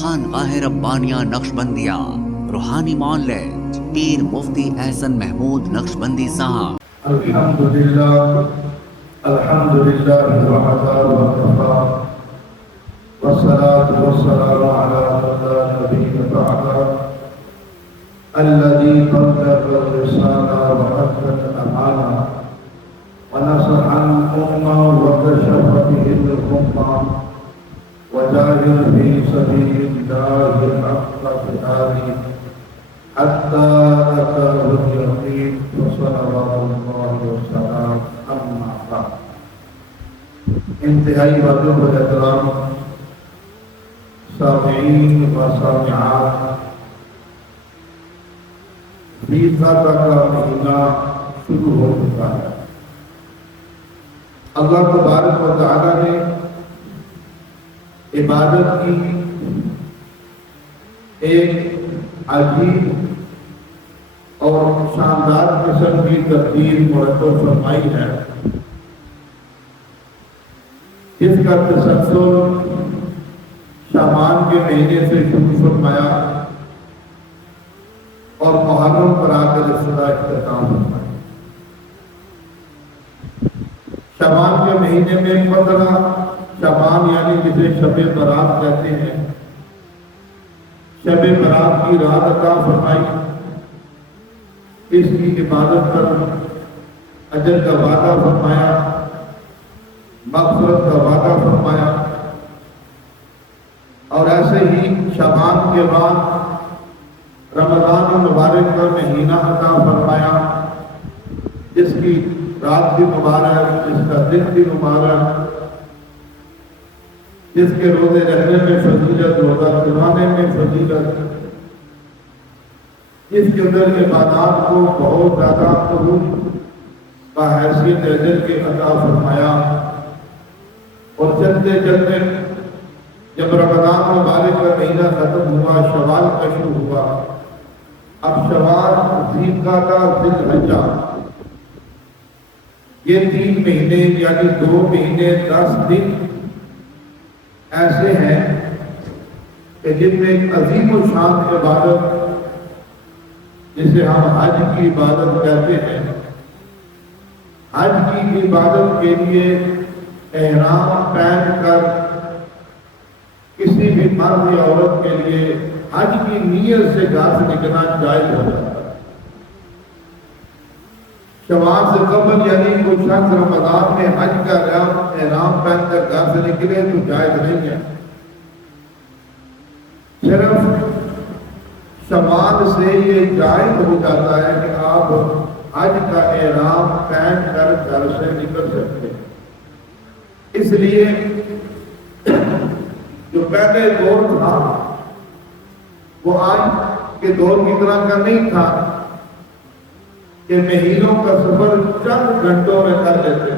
خانقاہ ربانیہ نقشبندیہ روحانی معلم پیر مفتی احسن محمود نقشبندی صاحب۔ الحمدللہ وحدہ وکفیٰ والصلاة والسلام علی من لا نبی بعدہ الذی بلغ الرسالہ وأدى الأمانة ونصح الأمة وكشف به الغمة وجاهد في سبيل الله حق جهاده حتى أتاه اليقين وصلوات الله وسلامه أما بعد۔ انتہائی واجب الاحترام سامعین و سامعات، ذوالقعدہ کا مہینہ شروع ہو چکا ہے۔ اللہ تبارک و تعالی نے عبادت کی ایک عجیب اور شاندار قسم کی ترتیب مرتب فرمائی ہے، جس کا تسلسل شعبان کے مہینے سے شروع فرمایا اور محرم پر آ کر اس کا اختتام فرمایا۔ شعبان کے مہینے میں 15 شعبان یعنی جسے شب برات کہتے ہیں، شب برات کی رات عطا فرمائی، اس کی عبادت پر اجر کا وعدہ فرمایا، مغفرت کا وعدہ فرمایا، اور ایسے ہی شعبان کے بعد رمضان المبارک کا مہینہ عطا فرمایا، جس کی رات بھی مبارک، جس کا دن بھی مبارک، جس کے روزے رہنے میں فضیلت، روزہ کھلانے میں فضیلت، جس کے اندر عبادات کو بہت زیادہ قبول کا حیثیت اجر کے عطا فرمایا۔ اور چلتے چلتے جب رمضان مبارک کا مہینہ ختم ہوا، شوال کا شروع ہوا، اب شوال، ذوالقعدہ، ذوالحجہ، یہ 3 مہینے یعنی 2 مہینے 10 دن ایسے ہیں کہ جن میں ایک عظیم و شان عبادت جسے ہم حج کی عبادت کہتے ہیں، حج کی عبادت کے لیے احرام پہن کر کسی بھی مرد یا عورت کے لیے حج کی نیت سے گھر سے نکلنا جائز ہو جاتا ہے۔ شوال سے قبل یعنی کوئی شخص رمضان میں حج کا احرام پہن کر گھر سے نکلے تو جائز نہیں ہے۔ صرف شوال سے یہ جائز ہو جاتا ہے کہ آپ حج کا احرام پہن کر گھر سے نکل سکتے ہیں۔ اس لیے جو پہلے دور تھا وہ آج کے دور کی طرح کا نہیں تھا کہ مہینوں کا سفر چند گھنٹوں میں کر لیتے،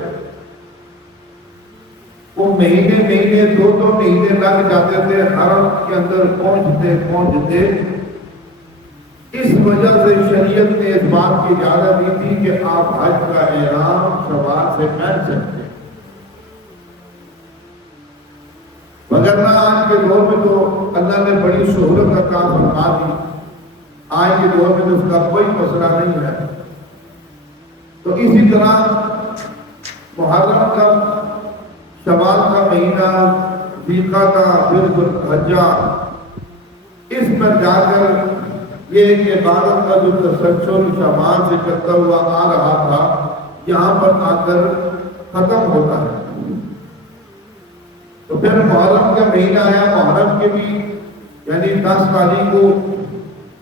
وہ مہینے 2 مہینے لگ جاتے تھے حرم کے اندر پہنچتے۔ اس وجہ سے شریعت نے اس بات کی اجازت دی تھی کہ آپ حج کا احرام شوال سے پہن سکتے ہیں، وگرنہ آج کے دور میں تو اللہ نے بڑی سہولت کا کام فرما دی، آج کے دور میں تو اس کا کوئی مسئلہ نہیں ہے۔ تو اسی طرح محرم کا، شوال کا مہینہ، ذوالقعدہ، ذوالحجہ، اس پر جا کر یہ ایک عبادت کا جو تسلسل شعبان سے چلتا ہوا آ رہا تھا، یہاں پر آ کر ختم ہوتا ہے۔ تو پھر محرم کا مہینہ آیا، محرم کے بھی یعنی 10 تاریخ کو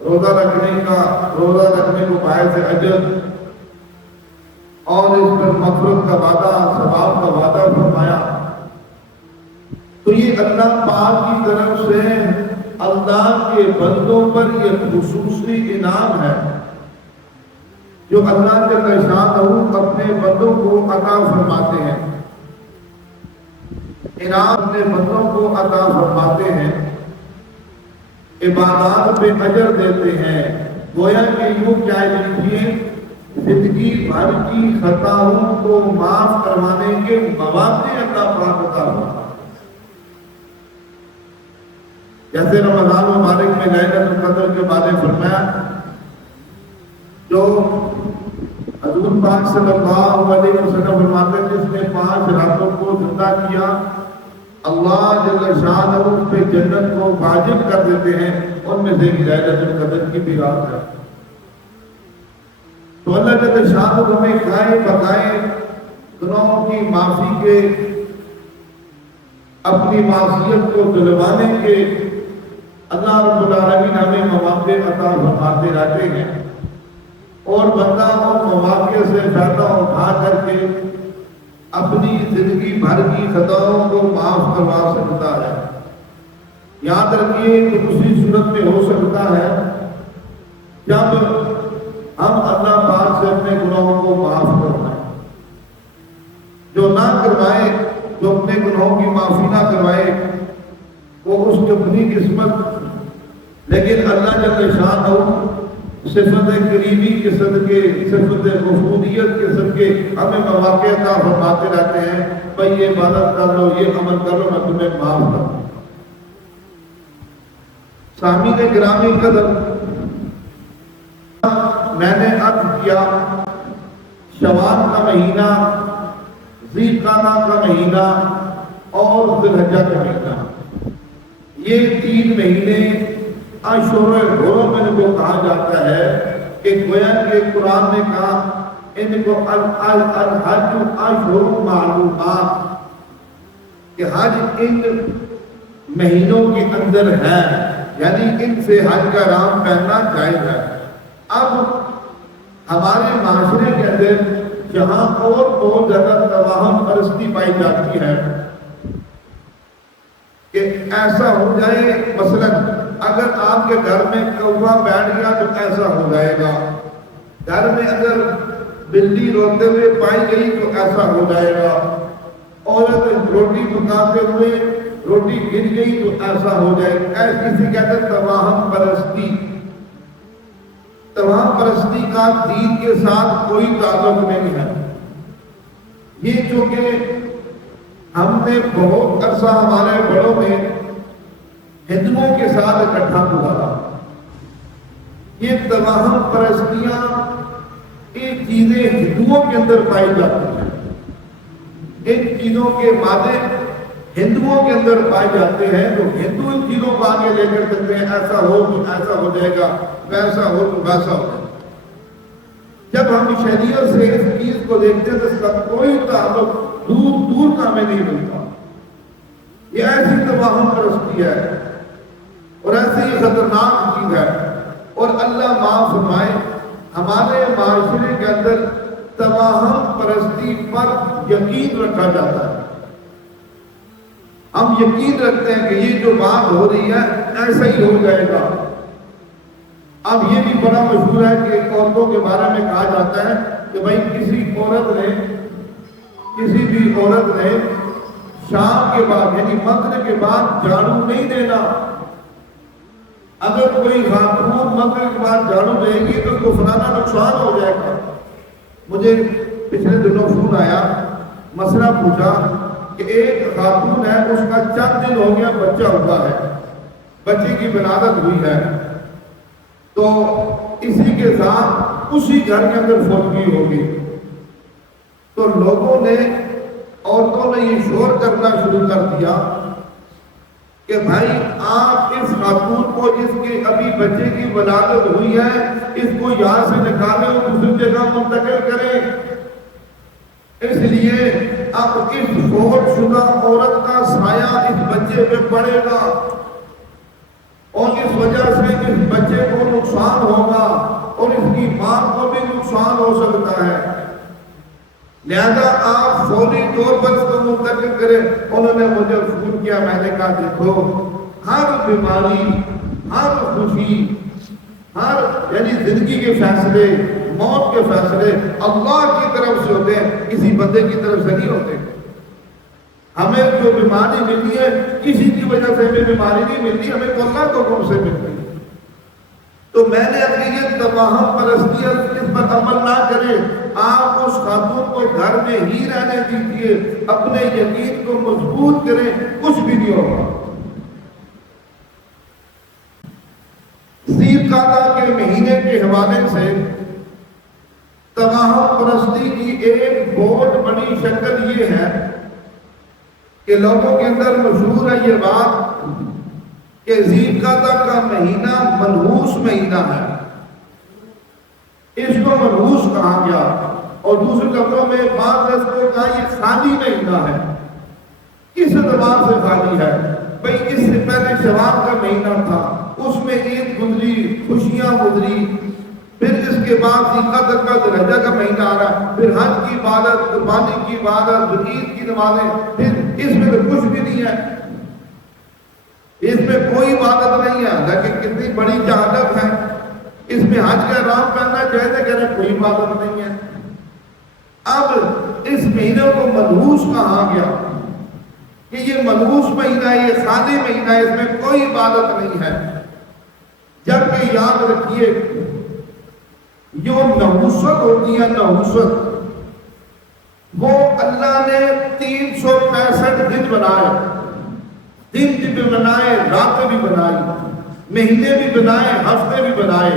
روزہ رکھنے کو باعث اجر اور اس پر مغفرت کا وعدہ، ثواب کا وعدہ فرمایا۔ تو یہ اللہ پاک کی طرف سے اللہ کے بندوں پر یہ خصوصی انعام ہے جو اللہ کے شان اپنے بندوں کو عطا فرماتے ہیں، انعام اپنے بندوں کو عطا فرماتے ہیں، عبادات پہ اجر دیتے ہیں۔ گویا کہ یوں کیا لیجیے زندگی بھر کی خطاؤں کو معاف کروانے کے مواقع اللہ پاک عطا فرماتے ہیں۔ جیسے رمضان مبارک میں لیلۃ القدر کے بارے میں فرمایا، جو حضور پاک صلی اللہ علیہ وسلم فرماتے ہیں جس نے 5 راتوں کو زندہ کیا اللہ جل شانہ اس پہ جنت کو واجب کر دیتے ہیں، ان میں سے لیلۃ القدر کی بھی رات ہے۔ تو اللہ جل شانہ ہمیں کھائے پکائے گناہوں کی معافی کے، اپنی معصیت کو دلوانے کے اللہ رب العالمین ہمیں مواقع عطا فرماتے رہتے ہیں، اور بندہ ان مواقع سے فائدہ اٹھا کر کے اپنی زندگی بھر کی خطاؤں کو معاف کروا سکتا ہے۔ یاد رکھیے کہ اسی صورت میں ہو سکتا ہے جب ہم اللہ پاک سے اپنے گناہوں کو معاف کروائیں۔ جو نہ کروائے، جو اپنے گناہوں کی معافی نہ کروائے، وہ اس کی اپنی قسمت، لیکن اللہ جل شانہ صفت کریمی کے صدقے، صفت غفوریت کے صدقے ہمیں مواقع عطا فرماتے رہتے ہیں، بھائی یہ عبادت کر لو، یہ عمل کر لو، میں تمہیں معاف کر دوں۔ سامعین گرامی قدر، میں نے عرض کیا شوال کا مہینہ، ذی القعدہ کا مہینہ اور ذی الحجہ کا مہینہ، یہ 3 مہینے اشہر حرم ان کو کہا جاتا ہے کہ گویا کہ قرآن نے کہا ان کو الحج اشہر معلومات، کہ حج ان مہینوں کے اندر ہے، یعنی ان سے حج کا احرام پہننا جائز ہے۔ اب ہمارے معاشرے کے اندر جہاں اور بہت زیادہ توہم پرستی پائی جاتی ہے کہ ایسا ہو جائے، مثلاً اگر آپ کے گھر میں کوا بیٹھ گیا تو ایسا ہو جائے گا، گھر میں اگر بلی روتے ہوئے پائی گئی تو ایسا ہو جائے گا، عورت روٹی پکاتے ہوئے روٹی گر گئی تو ایسا ہو جائے گا۔ کسی کہتے ہیں توہم پرستی۔ توہم پرستی کا دین کے ساتھ کوئی تعلق نہیں ہے۔ یہ جو کہ ہم نے بہت عرصہ ہمارے بڑوں میں ہندوؤں کے ساتھ اکٹھا ہوا، یہ توہم پرستیاں یہ چیزیں ہندوؤں کے اندر پائی جاتی ہیں، ان چیزوں کے مادے ہندوؤں کے اندر پائے جاتے ہیں، تو ہندو ان چیزوں کو آگے لے کر چلتے ہیں، ایسا ہو تو ایسا ہو جائے گا، ویسا ہو تو ویسا ہو جائے گا۔ جب ہم شریعت سے اس چیز کو دیکھتے ہیں تو اس کا کوئی تعلق دور دور کا ہمیں نہیں ملتا۔ یہ ایسی توہم پرستی ہے اور ایسی یہ خطرناک چیز ہے، اور اللہ معاف فرمائے ہمارے معاشرے کے اندر توہم پرستی پر یقین رکھا جاتا ہے۔ ہم یقین رکھتے ہیں کہ یہ جو بات ہو رہی ہے ایسا ہی ہو جائے گا۔ اب یہ بھی بڑا مشہور ہے کہ عورتوں کے بارے میں کہا جاتا ہے کہ بھائی کسی بھی عورت نے شام کے بعد یعنی مغرب کے بعد جھاڑو نہیں دینا۔ اگر کوئی خاتون مغرب کے بعد جھاڑو دے گی تو اس کو فلانا نقصان ہو جائے گا۔ مجھے پچھلے دنوں فون آیا، مسئلہ پوچھا کہ ایک خاتون ہے، اس کا چند دن ہو گیا بچہ ہوا ہے، بچے کی ولادت ہوئی ہے، تو اسی کے ساتھ اسی گھر کے اندر فوتگی ہوگی۔ تو لوگوں نے، عورتوں نے یہ شور کرنا شروع کر دیا کہ بھائی آپ اس خاتون کو جس کے ابھی بچے کی ولادت ہوئی ہے اس کو یہاں سے نکالیں اور دوسری جگہ منتقل کریں۔ اس لیے اب اس فوت شدہ عورت کا سایہ اس بچے پہ پڑے گا اور اس وجہ سے اس بچے کو نقصان ہوگا اور اس کی ماں کو بھی نقصان ہو سکتا ہے، لہذا آپ فوری طور پر اس کو منتقل کریں۔ انہوں نے مجھے فون کیا، میں نے کہا دیکھو ہر بیماری، ہر خوشی، ہر یعنی زندگی کے فیصلے، موت کے فیصلے اللہ کی طرف سے ہوتے ہیں، کسی بندے کی طرف سے نہیں ہوتے۔ ہمیں جو بیماری ملتی ہے کسی کی وجہ سے ہمیں بیماری نہیں ملتی، ہمیں تو اللہ کے حکم سے ملتی ہے۔ تو میں نے اپنی یہ توہم پرستی اس پر عمل نہ کریں، آپ اس خاتون کو گھر میں ہی رہنے دیجیے، اپنے یقین کو مضبوط کریں، کچھ بھی نہیں ہوگا۔ ذی القعدہ کے مہینے کے حوالے سے تواہم پرستی کی ایک بہت بڑی شکل یہ ہے کہ لوگوں کے اندر مشہور ہے یہ بات کہ ذی القعدہ کا مہینہ منحوس مہینہ ہے، اس کو منحوس کہا گیا، اور دوسرے لفظوں میں بعض اس کو کہا یہ خالی مہینہ ہے۔ کس اعتبار سے خالی ہے؟ بھئی اس سے پہلے شوال کا مہینہ تھا، اس میں عید گزری، خوشیاں گزری، پھر اس کے بعد ذی القعدہ کا ذوالحجہ کا مہینہ آ رہا ہے، پھر حج کی عبادت، قربانی کی عبادت، عید کی نمازیں، پھر اس میں تو کچھ بھی نہیں ہے، اس میں کوئی عبادت نہیں ہے، لیکن کتنی بڑی جہالت ہے، اس میں حج کا احرام پہننا چاہتے کہ کوئی عبادت نہیں ہے۔ اب اس مہینے کو منحوس کہا گیا کہ یہ منحوس مہینہ ہے، یہ خالی مہینہ ہے، اس میں کوئی عبادت نہیں ہے، جبکہ یاد رکھیے جو نحوست ہوتی ہے، نحوست وہ اللہ نے 365 دن بنائے، دن بھی بنائے، راتیں بھی بنائی، مہینے بھی بنائے، ہفتے بھی بنائے۔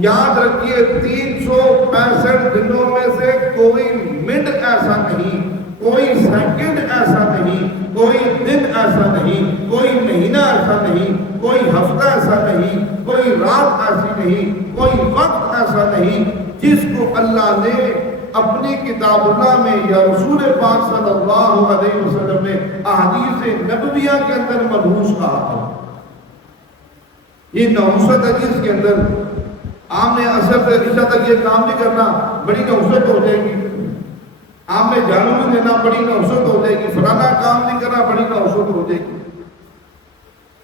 یاد رکھیے 365 دنوں میں سے کوئی منٹ ایسا نہیں، کوئی سیکنڈ ایسا نہیں، کوئی دن ایسا نہیں، کوئی مہینہ ایسا نہیں، کوئی ہفتہ ایسا نہیں، کوئی رات ایسی نہیں، کوئی وقت ایسا نہیں جس کو اللہ نے اپنی کتاب اللہ میں یا رسول پاک صلی اللہ علیہ وسلم نے احادیث نبویہ کے اندر منحوس کہا تھا۔ یہ نحوست ہے جس کے اندر آپ نے اثر سے عشاء تک یہ کام نہیں کرنا، بڑی نحوست ہو جائے گی، آپ نے جھاڑو نہیں دینا، بڑی نحوست ہو جائے گی، فلانا کام نہیں کرنا، بڑی نحوست ہو جائے گی۔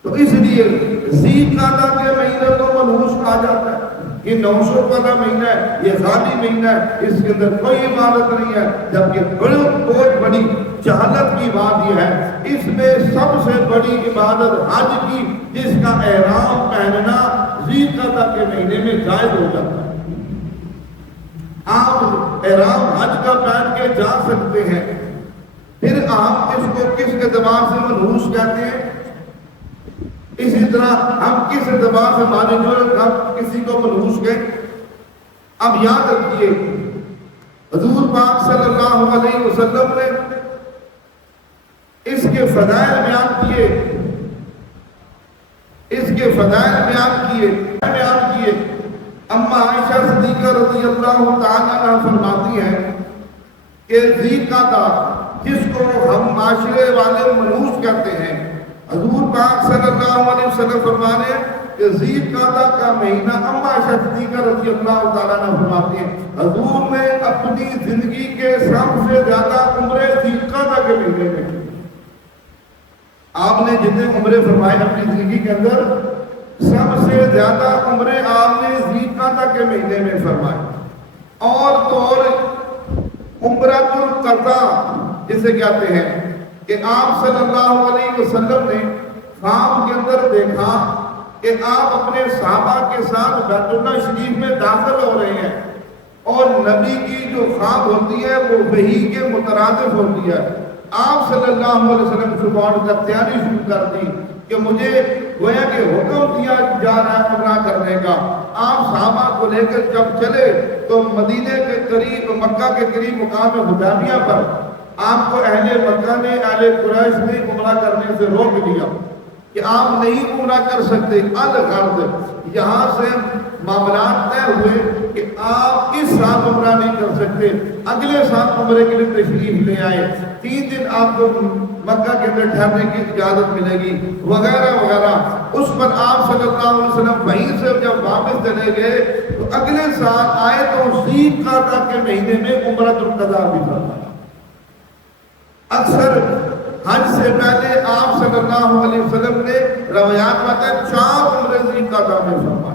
تو اس لیے ذی القعدہ کے مہینے کو منحوس کہا جاتا ہے، یہ نحوست والا مہینہ ہے، یہ خالی مہینہ ہے، اس کے اندر کوئی عبادت نہیں ہے، جبکہ بہت بڑی جہالت کی بات یہ ہے اس میں سب سے بڑی عبادت حج کی، جس کا احرام پہننا ذی القعدہ کے مہینے میں جائز ہو جاتا ہے۔ آپ احرام حج کا پہن کے جا سکتے ہیں، پھر آپ اس کو کس اعتبار سے منحوس کہتے ہیں؟ اسی طرح ہم کس اعتبار سے مانے جو ہم کسی کو منحوس کہیں؟ اب یاد رکھیے حضور پاک صلی اللہ علیہ وسلم نے اس کے فضائل بیان کیے، اس کے فضائل بیان کیے۔ اما عائشہ صدیقہ رضی اللہ تعالیٰ عنہ فرماتی ہیں کہ ذی القعدہ جس کو ہم معاشرے والے منحوس کہتے ہیں، حضور پاک صلی اللہ علیہ وسلم فرمانے کہ ذی القعدہ کا مہینہ، اما عائشہ صدیقہ رضی اللہ تعالیٰ عنہ فرماتی ہیں حضور نے اپنی زندگی کے سب سے زیادہ عمرے ذی القعدہ کے مہینے میں کی۔ آپ نے جتنے عمرے فرمائے اپنی زندگی کے اندر، سب سے زیادہ عمرے آپ نے ذی القعدہ کے مہینے میں فرمائے، اور عمرۃ القضا جسے کہتے ہیں کہ آپ صلی اللہ علیہ وسلم نے خواب کے اندر دیکھا کہ آپ اپنے صحابہ کے ساتھ بیت اللہ شریف میں داخل ہو رہے ہیں، اور نبی کی جو خواب ہوتی ہے وہ وحی کے مترادف ہوتی ہے۔ آپ صلی اللہ علیہ وسلم زبان کا تیاری شروع کر دی کہ مجھے گویا کہ حکم دیا جا رہا ہے عمرہ کرنے کا۔ آپ صحابہ کو لے کر جب چلے تو مدینے کے قریب، مکہ کے قریب مقام حدیبیہ پر آپ کو اہل مکہ نے، اہل قریش نے عمرہ کرنے سے روک دیا کہ آپ نہیں عمرہ کر سکتے۔ الغرض یہاں سے معاملات طے ہوئے کہ آپ اس سال عمرہ نہیں کر سکتے، اگلے سال عمرے کے لیے تشریف لے آئے، 3 دن آپ کو مکہ کے اندر ٹھہرنے کی اجازت ملے گی، وغیرہ وغیرہ۔ اس پر آپ صلی اللہ علیہ وسلم وہیں سے جب واپس چلے گئے تو اگلے سال آئے تو ذی القعدہ کے مہینے میں عمرۃ القضا بھی فرمایا۔ اکثر حج سے پہلے آپ صلی اللہ علیہ وسلم نے روایات میں 4 عمرے ذی القعدہ میں فرمائے۔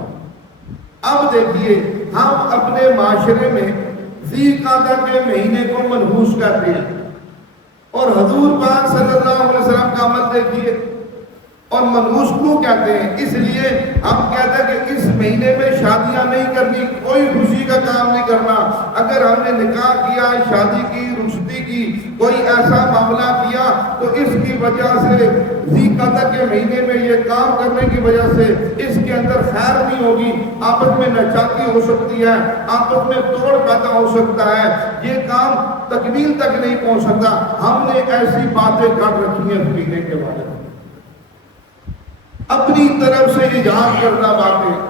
اب دیکھیے ہم اپنے معاشرے میں ذی القعدہ کے مہینے کو منحوس کرتے ہیں، اور حضور پاک صلی اللہ علیہ وسلم کا عمل دیکھیے، اور منحوس کیوں کہتے ہیں؟ اس لیے ہم کہتے ہیں کہ اس مہینے میں شادیاں نہیں کرنی، کوئی خوشی کا کام نہیں کرنا۔ اگر ہم نے نکاح کیا، شادی کی، رخصتی کی، کوئی ایسا معاملہ کیا تو اس کی وجہ سے ذی قعدہ کے مہینے میں یہ کام کرنے کی وجہ سے اس کے اندر خیر نہیں ہوگی، آپس میں ناچاکی ہو سکتی ہے، آپس میں توڑ پیدا ہو سکتا ہے، یہ کام تکمیل تک نہیں پہنچ سکتا. ہم نے ایسی باتیں کر رکھی ہیں اس مہینے کے بارے میں، اپنی طرف سے ایجاد کرنا باتیں.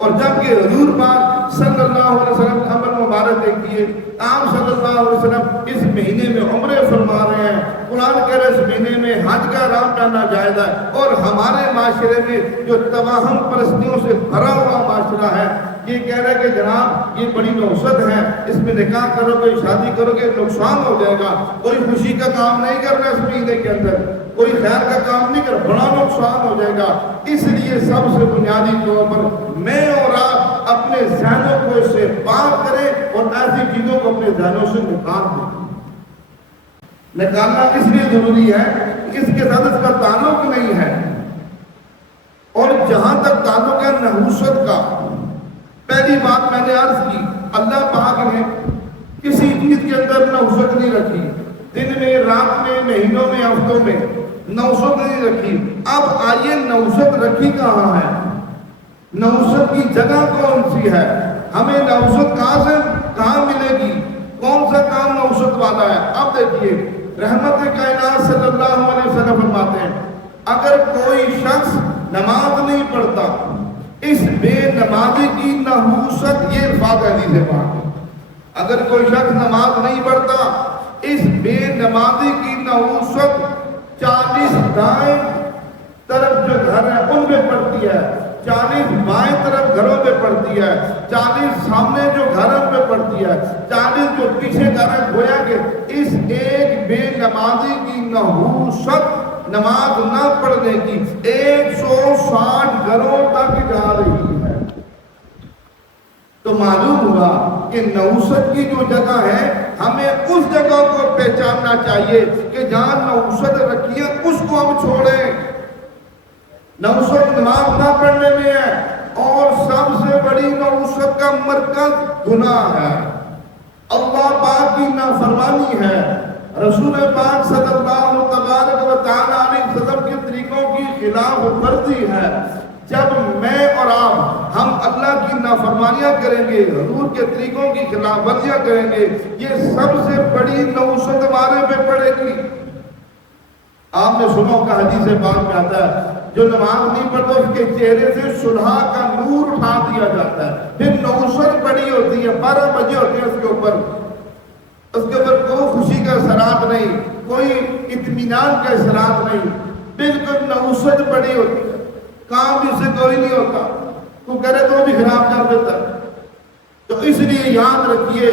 اور جب کہ حضور پاک صلی اللہ علیہ وسلم کا عمل مبارک دیکھیے، آپ صلی اللہ علیہ وسلم اس مہینے میں عمرے فرما رہے ہیں، قرآن کہہ رہے اس مہینے میں حج کا احرام کرنا جائز ہے. اور ہمارے معاشرے میں جو توہم پرستیوں سے بھرا ہوا معاشرہ ہے، یہ کہہ رہا ہے کہ جناب یہ بڑی نوسط ہے، اس میں نکاح کرو گے، شادی کرو گے، نقصان ہو جائے گا، کوئی خوشی کا کام نہیں کرنا اس مہینے کے اندر، کوئی خیر کا کام نہیں کر، بڑا نقصان ہو جائے گا. اس لیے سب سے بنیادی طور پر میں اور آپ اپنے ذہنوں کو اس سے پاک کریں اور ایسی چیزوں کو اپنے ذہنوں سے نکال دیں. نکالنا اس لیے ضروری ہے کہ اس کے ساتھ اس کا تعلق نہیں ہے. اور جہاں تک تعلق ہے نحوست کا، پہلی بات میں نے عرض کی، اللہ پاک نے کسی چیز کے اندر نحوست نہیں رکھی، دن میں، رات میں، مہینوں میں، ہفتوں میں نحوست نہیں رکھی. اب آئیے نحوست رکھی کہاں ہے، نحوست کی جگہ کون سی ہے، ہمیں نحوست کہاں ملے گی، کون سا کام نحوست والا ہے. اب دیکھیے رحمت کائنات صلی اللہ علیہ وسلم فرماتے ہیں اگر کوئی شخص نماز نہیں پڑھتا، اس بے نمازی کی نحوست، یہ الفاظ حدیث پاک، اگر کوئی شخص نماز نہیں پڑھتا اس بے نمازی کی نحوست 40 دائیں طرف جو گھر ہے ان میں پڑتی ہے، 40 بائیں طرف گھروں میں پڑتی ہے، 40 سامنے جو گھروں میں پڑتی ہے، 40 جو پیچھے گھر ہے. گویا کہ اس ایک بے نمازی کی نحوست نماز نہ پڑھنے کی 160 گھروں تک جا رہی ہے. تو معلوم ہوا کہ نحوست کی جو جگہ ہے ہمیں اس جگہ کو پہچاننا چاہیے کہ جہاں نحوست رکھی ہے اس کو ہم چھوڑیں. نحوست نماز نہ پڑھنے میں ہے، اور سب سے بڑی نحوست کا مرکز گناہ ہے، اللہ پاک کی نافرمانی ہے، رسول پاک صلی اللہ تبارک و تعالی علیہ وسلم کے طریقوں کی خلاف ورزی ہے. جب میں اور آپ ہم اللہ کی نافرمانیاں کریں گے، حضور کے طریقوں کی خلاف ورزیاں کریں گے، یہ سب سے بڑی نحوست ہمارے پہ پڑے گی. آپ نے سنا ہوگا حدیث پاک میں آتا ہے جو نماز نہیں پڑھتا اس کے چہرے سے صلح کا نور اٹھا دیا جاتا ہے. پھر نحوست پڑی ہوتی ہے، 12 بجے ہوتے ہیں اس کے اوپر کوئی خوشی کا اثرات نہیں، کوئی اطمینان کا اثرات نہیں، بالکل نحوست پڑی ہوتی ہے، کام اس سے کوئی نہیں ہوتا، تو کرے تو بھی خراب کر دیتا ہے. تو اس لیے یاد رکھیے،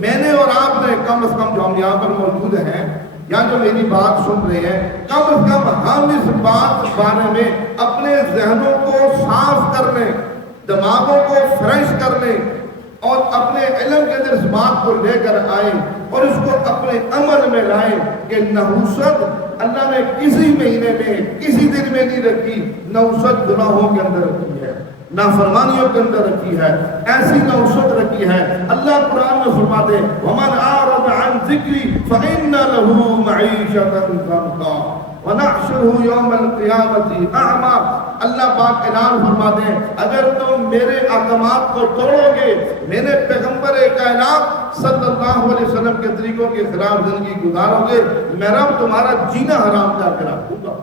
میں نے اور آپ نے کم از کم جو ہم یہاں پر موجود ہیں یا جو میری بات سن رہے ہیں، کم از کم ہم اس بات بارے میں اپنے ذہنوں کو صاف کر لیں، دماغوں کو فریش کر لیں اور اپنے علم کے اندر اس بات کو لے کر آئیں اور اس کو اپنے عمل میں لائیں کہ نحوست اللہ نے کسی مہینے میں کسی دن میں نہیں رکھی، نحوست گناہوں کے اندر رکھی ہے، نافرمانیوں کے اندر رکھی ہے، ایسی نحوست رکھی ہے. اللہ قرآن میں فرماتے ہیں وَمَنْ أَعْرَضَ عَنْ ذِكْرِي فَإِنَّ لَهُ مَعِيشَةً ضَنْكًا وَنَحْشُرُهُ يَوْمَ الْقِيَامَةِ أَعْمَى. اللہ پاک اعلان فرماتے ہیں اگر تم میرے احکامات کو توڑو گے، میرے پیغمبر کائنات صلی اللہ علیہ وسلم کے طریقوں کے خلاف زندگی گزارو گے، میں رب تمہارا جینا حرام کر کے رکھ دوں گا،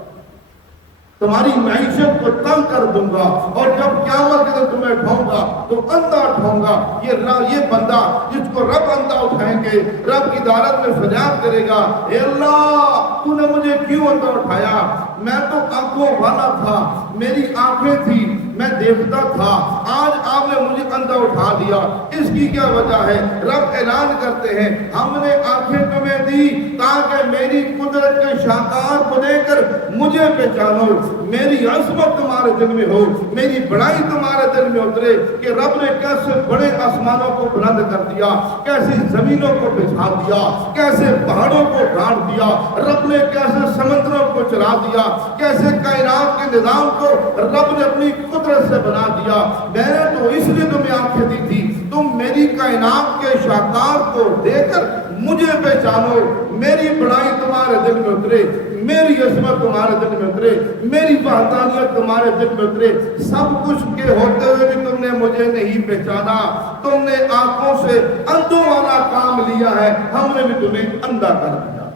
تمہاری معیشت کو تنگ کر دوں گا، اور جب قیامت کے دن تمہیں ڈھونگا گا تو اندھا ڈھونگا. یہ بندہ جس کو رب اندھا اٹھائیں گے، رب کی عدالت میں فریاد کرے گا اے اللہ تو نے مجھے کیوں اندھا اٹھایا، میں تو آنکھوں والا تھا، میری آنکھیں تھی، میں دیکھتا تھا، آج آپ نے مجھے اندھا اٹھا دیا، اس کی کیا وجہ ہے؟ رب اعلان کرتے ہیں ہم نے آنکھیں تمہیں دی تاکہ میری قدرت کے شاہکار کو دے کر مجھے پہچانو، میری عظمت تمہارے دل میں ہو، میری بڑائی تمہارے دل میں اترے کہ رب نے کیسے بڑے آسمانوں کو بلند کر دیا، کیسے زمینوں کو بچھا دیا، کیسے پہاڑوں کو گاڑ دیا، رب نے کیسے سمندروں کو چلا دیا، کیسے کائنات کے نظام کو رب نے اپنی قدرت سے بنا دیا. میں نے تو اس لیے تمہیں آنکھیں دی تھی، تم میری کائنات کے شاہکار کو دیکھ کر مجھے پہچانو، میری بڑائی تمہارے دل میں اترے، میری عظمت تمہارے دل میں اترے، میری وحدانیت تمہارے دل میں اترے۔ سب کچھ کے ہوتے ہوئے بھی تم نے مجھے نہیں پہچانا، تم نے آنکھوں سے اندھوں والا کام لیا ہے، ہم نے بھی تمہیں اندھا کر دیا۔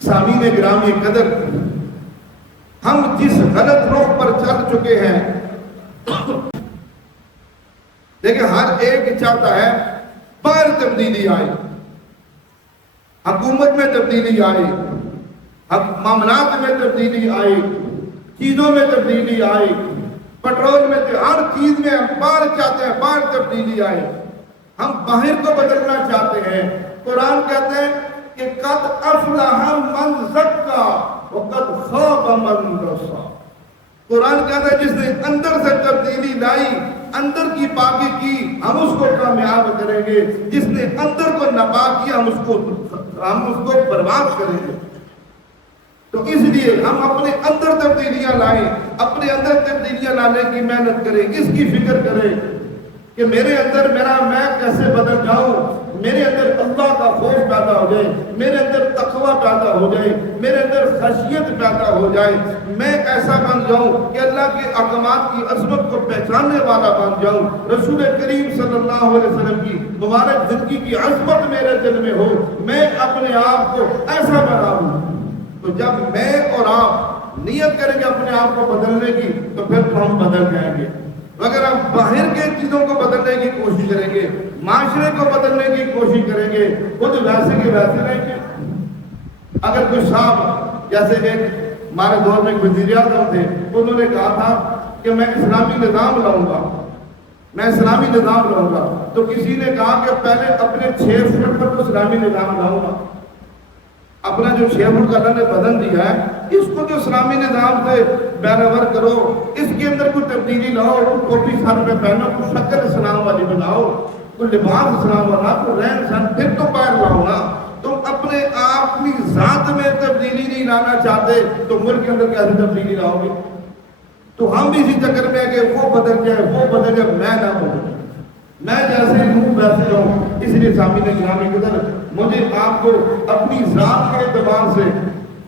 سامعین گرامی قدر، ہم جس غلط رخ پر چل چکے ہیں، دیکھیں ہر ایک چاہتا ہے باہر تبدیلی آئے، حکومت میں تبدیلی آئے، معاملات میں تبدیلی آئے، چیزوں میں تبدیلی آئے، پیٹرول میں، ہر چیز میں ہم باہر چاہتے ہیں، باہر تبدیلی آئے، ہم باہر کو بدلنا چاہتے ہیں۔ قرآن کہتے ہیں کہ قد افلح من زکا وقد خاب من دسا۔ قرآن کہتا ہے جس نے اندر سے تبدیلی لائی، اندر کی پاکی کی، ہم اس کو کامیاب کریں گے، جس نے اندر کو ناپاک کیا ہم اس کو برباد کریں گے۔ تو اس لیے ہم اپنے اندر تبدیلیاں لائیں، اپنے اندر تبدیلیاں لانے کی محنت کریں، اس کی فکر کریں کہ میرے اندر میں کیسے بدل جاؤں، میرے اندر اللہ کا خوف پیدا ہو جائے، میرے اندر تقوی پیدا ہو جائے، میرے اندر خشیت پیدا ہو جائے، میں ایسا بن جاؤں کہ اللہ کے احکامات کی عظمت کو پہچاننے والا بن جاؤں، رسول کریم صلی اللہ علیہ وسلم کی مبارک زندگی کی عظمت میرے دل میں ہو، میں اپنے آپ کو ایسا بناؤں۔ تو جب میں اور آپ نیت کریں گے اپنے آپ کو بدلنے کی، تو پھر تو ہم بدل جائیں گے۔ اگر ہم باہر کے چیزوں کو بدلنے کی کوشش کریں گے، معاشرے کو بدلنے کی کوشش کریں گے، خود ویسے کے ویسے رہیں گے۔ اگر کوئی صاحب، جیسے ایک ہمارے دور میں وزیر اعظم تھے، انہوں نے کہا تھا کہ میں اسلامی نظام لاؤں گا، میں اسلامی نظام لاؤں گا، تو کسی نے کہا کہ پہلے اپنے 6 فٹ پر تو اسلامی نظام لاؤں گا۔ اپنا جو 6 فٹ کا اللہ نے بدن دیا ہے، اس کو جو اسلامی نظام سے بیانور کرو، اس کے اندر کوئی تبدیلی لاؤ، کوئی ٹوپی سر پہ پہنو، کوئی شکل اسلام والی بناؤ، کوئی لباس اسلام والا، کوئی رہن سہن، پھر تو باہر لاؤ نا۔ تم اپنے آپ کی ذات میں تبدیلی نہیں لانا چاہتے تو ملک کے اندر کیسے تبدیلی لاؤ گے؟ تو ہم بھی اسی چکر میں کہ وہ بدل جائے، وہ بدل جائے، میں نہ بدلوں، میں جیسے ہوں ویسے رہوں۔ اس لیے سامعین گرامی قدر، مجھے آپ کو اپنی ذات کے اعتبار سے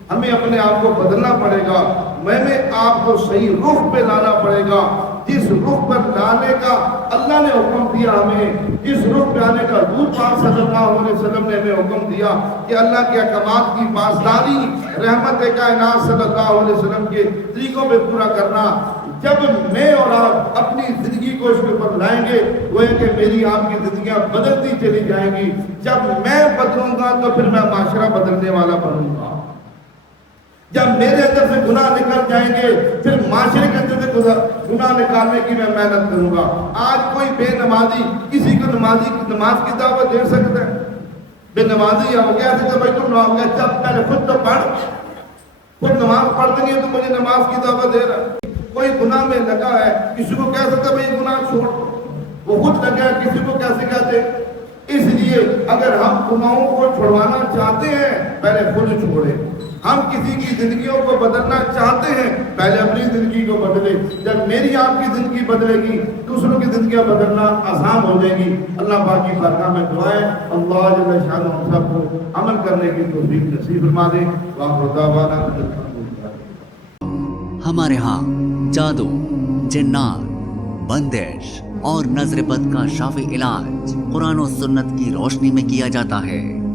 ہمیں اپنے آپ کو بدلنا پڑے گا، میں آپ کو صحیح رخ پہ لانا پڑے گا، جس رخ پر لانے کا اللہ نے حکم دیا ہمیں، جس رخ پہ آنے کا حضور پاک صلی اللہ علیہ وسلم نے ہمیں حکم دیا کہ اللہ کے احکامات کی پاسداری، رحمت کائنات صلی اللہ علیہ وسلم کے طریقوں پہ پورا کرنا۔ جب میں اور آپ اپنی زندگی کو اس کے اوپر لائیں گے، وہ ہے کہ میری آپ کی زندگیاں بدلتی چلی جائیں گی۔ جب میں بدلوں گا تو پھر میں معاشرہ بدلنے والا بنوں گا۔ جب میرے اندر سے گناہ نکل جائیں گے، پھر معاشرے کے اندر سے گناہ نکالنے کی میں محنت کروں گا۔ آج کوئی بے نمازی کسی کو نماز کی دعوت دے سکتا ہے؟ بے نمازی ہم کہہ سکتے ہیں بھائی تم نماز جب پہلے خود تو پڑھ، خود نماز پڑھتے نہیں ہے تو مجھے نماز کی دعوت دے رہا ہے۔ کوئی گناہ میں لگا ہے، کسی کو کہہ سکتا ہے بھائی گناہ چھوڑ، وہ خود لگا ہے، کسی کو کیسے کہتے؟ اس لیے اگر ہم گناہوں کو چھڑوانا چاہتے ہیں پہلے خود چھوڑیں۔ ہم کسی کی زندگیوں کو بدلنا چاہتے ہیں پہلے اپنی زندگی کو بدلے۔ جب میری آپ کی زندگی بدلے گی، دوسروں کی زندگیاں بدلنا آسان ہو جائے گی۔ اللہ پاک کی بارگاہ میں دعائیں، اللہ جل شانہ ہم سب کو عمل کرنے کی توفیق نصیب فرما دے۔ وآخر دعوانا ہمارے ہاں جادو، جنات، بندش اور نظر بد کا شافی علاج قرآن و سنت کی روشنی میں کیا جاتا ہے۔